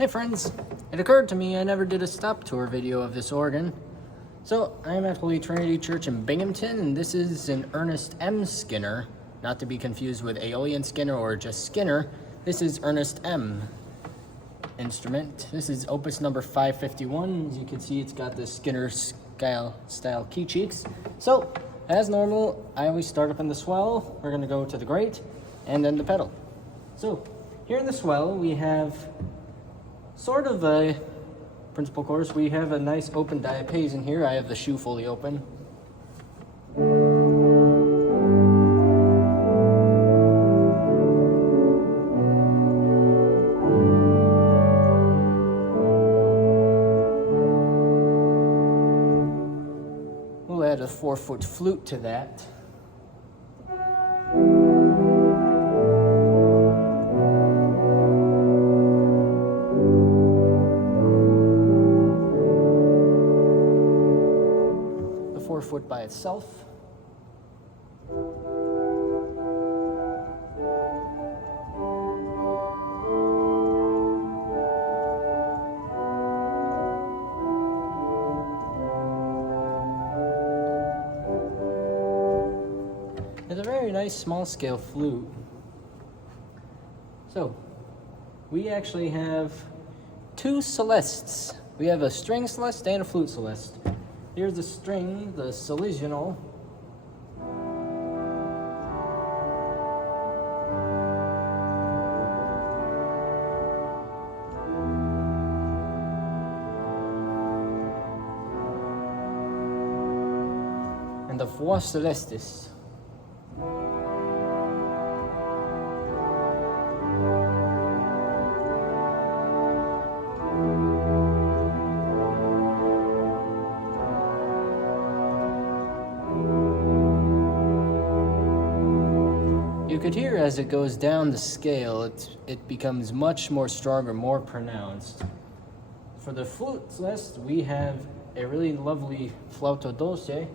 Hey friends, it occurred to me I never did a stop tour video of this organ. So, I am at Holy Trinity Church in Binghamton, and this is an Ernest M. Skinner, not to be confused with Aeolian Skinner or just Skinner. This is Ernest M. instrument. This is Opus number 551. As you can see, it's got the Skinner style key cheeks. So, as normal, I always start up in the swell. We're going to go to the great, and then the pedal. So, here in the swell, we have sort of a principal chorus. We have a nice open diapason here. I have the shoe fully open. We'll add a 4-foot flute to that. Foot by itself. It's a very nice small scale flute. So, we actually have two Celestes. We have a string Celeste and a flute Celeste. Here's the string, the Salicional. And the Voix Celestes. You could hear as it goes down the scale, it becomes much more stronger, more pronounced. For the flute Celeste, we have a really lovely Flauto Dolce.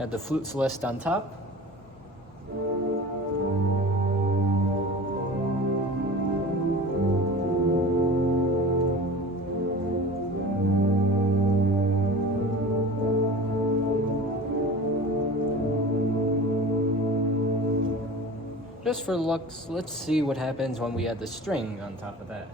Add the flute Celeste on top. Just for looks, let's see what happens when we add the string on top of that.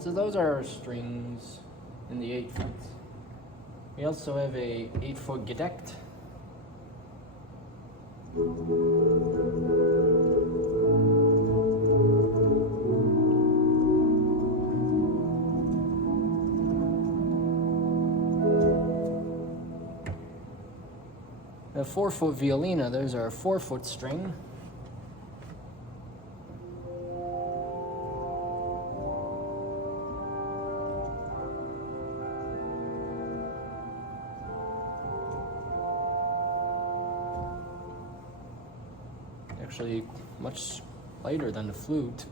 So those are our strings in the 8 foot. We also have a 8-foot Gedeckt. A 4-foot Violina, those are a 4-foot string. Actually much lighter than the flute.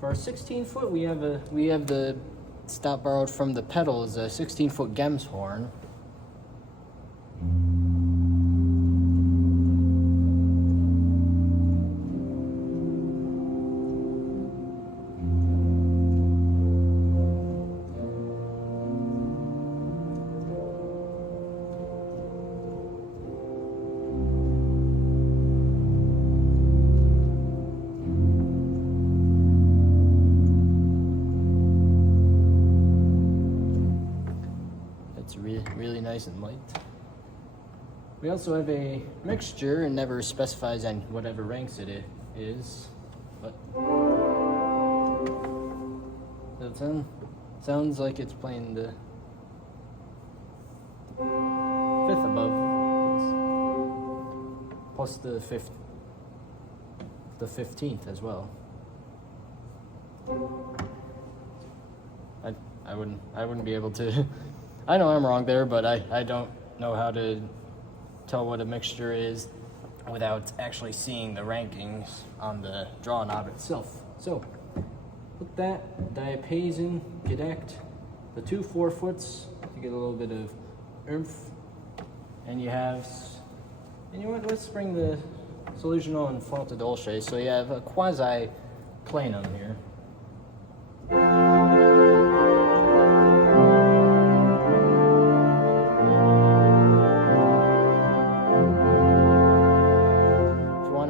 For our 16-foot, we have the stop borrowed from the pedals, a 16-foot Gemshorn. Really nice and light. We also have a mixture, and never specifies on whatever ranks it is, but it sounds like it's playing the plus the 15th as well. I wouldn't be able to. I know I'm wrong there, but I don't know how to tell what a mixture is without actually seeing the rankings on the draw knob itself. So, with that, Diapason, Gedeckt, the 2 4-foots to get a little bit of oomph, and you have, and you know what, let's bring the Salicional and Flauto Dolce, so you have a quasi-plenum here.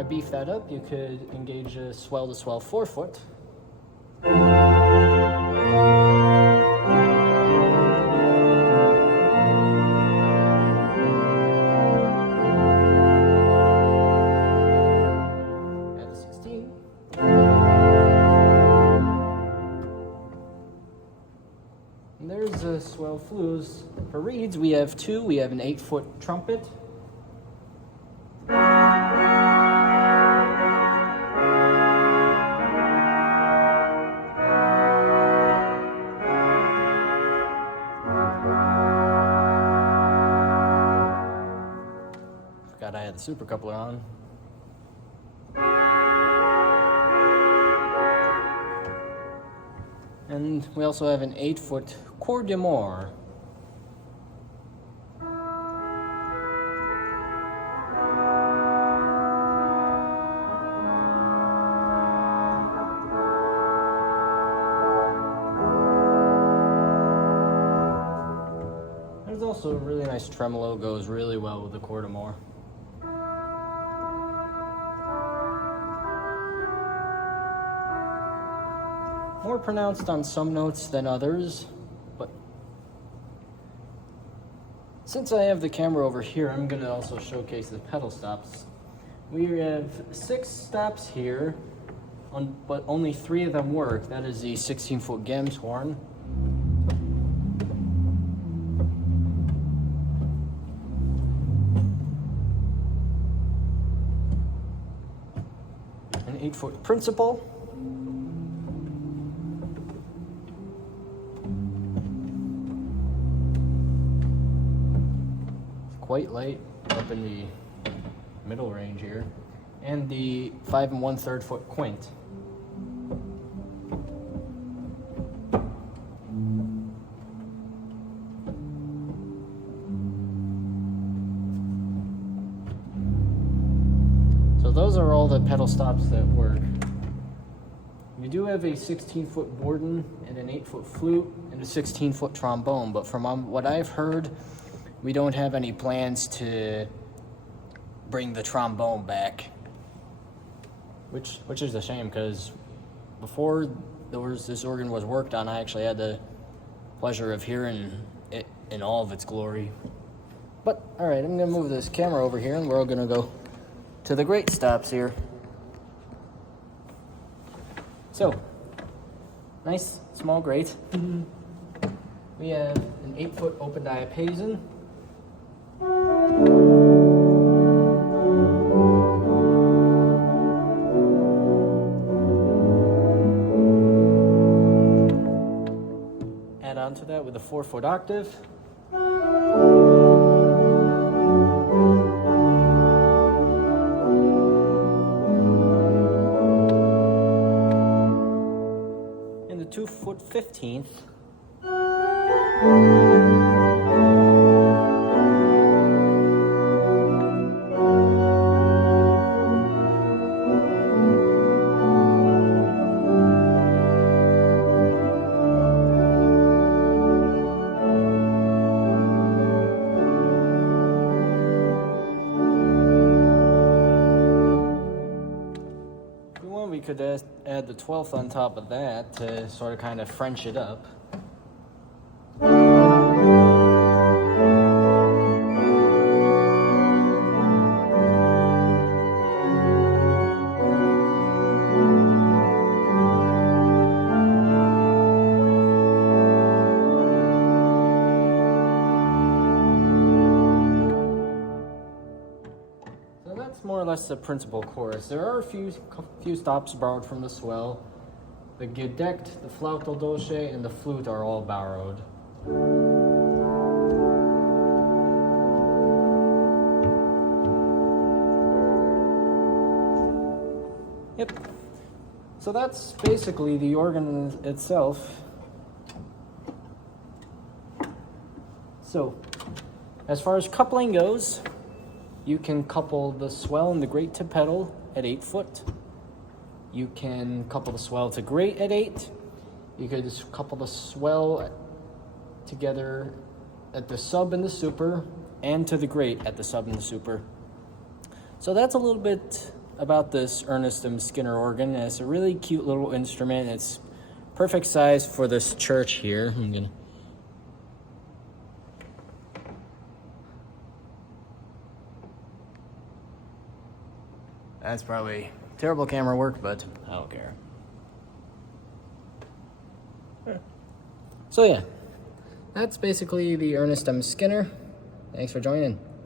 Beef that up, you could engage a swell to swell 4-foot. If add a 16. And there's a swell flutes. For reeds, we have 2. We have an 8-foot trumpet. I had the super coupler on. And we also have an 8-foot Cor d'Amour. There's also a really nice tremolo, goes really well with the Cor d'Amour. More pronounced on some notes than others, but since I have the camera over here, I'm going to also showcase the pedal stops. We have 6 stops here, but only 3 of them work. That is the 16-foot Gemshorn, an 8-foot Principal, quite light up in the middle range here, and the 5 1/3 foot Quinte. So those are all the pedal stops that work. We do have a 16-foot Bourdon and an 8-foot flute and a 16-foot trombone, but from what I've heard, we don't have any plans to bring the trombone back, which is a shame, because before this organ was worked on, I actually had the pleasure of hearing it in all of its glory. But all right, I'm gonna move this camera over here, and we're all gonna go to the great stops here. So, nice small grate. We have an 8-foot open Diapason. Add on to that with a 4-foot Octave. And the 2-foot 15th. We could add the 12th on top of that to sort of kind of French it up. more or less the principal chorus. There are a few stops borrowed from the Swell. The Gedeckt, the Flauto Dolce, and the Flute are all borrowed. Yep. So that's basically the organ itself. So, as far as coupling goes, you can couple the Swell and the Great to pedal at 8 foot. You can couple the Swell to Great at 8. You could just couple the Swell together at the sub and the super, and to the Great at the sub and the super. So that's a little bit about this Ernest M. Skinner organ. It's a really cute little instrument. It's perfect size for this church here. That's probably terrible camera work, but I don't care. So yeah, that's basically the Ernest M. Skinner. Thanks for joining.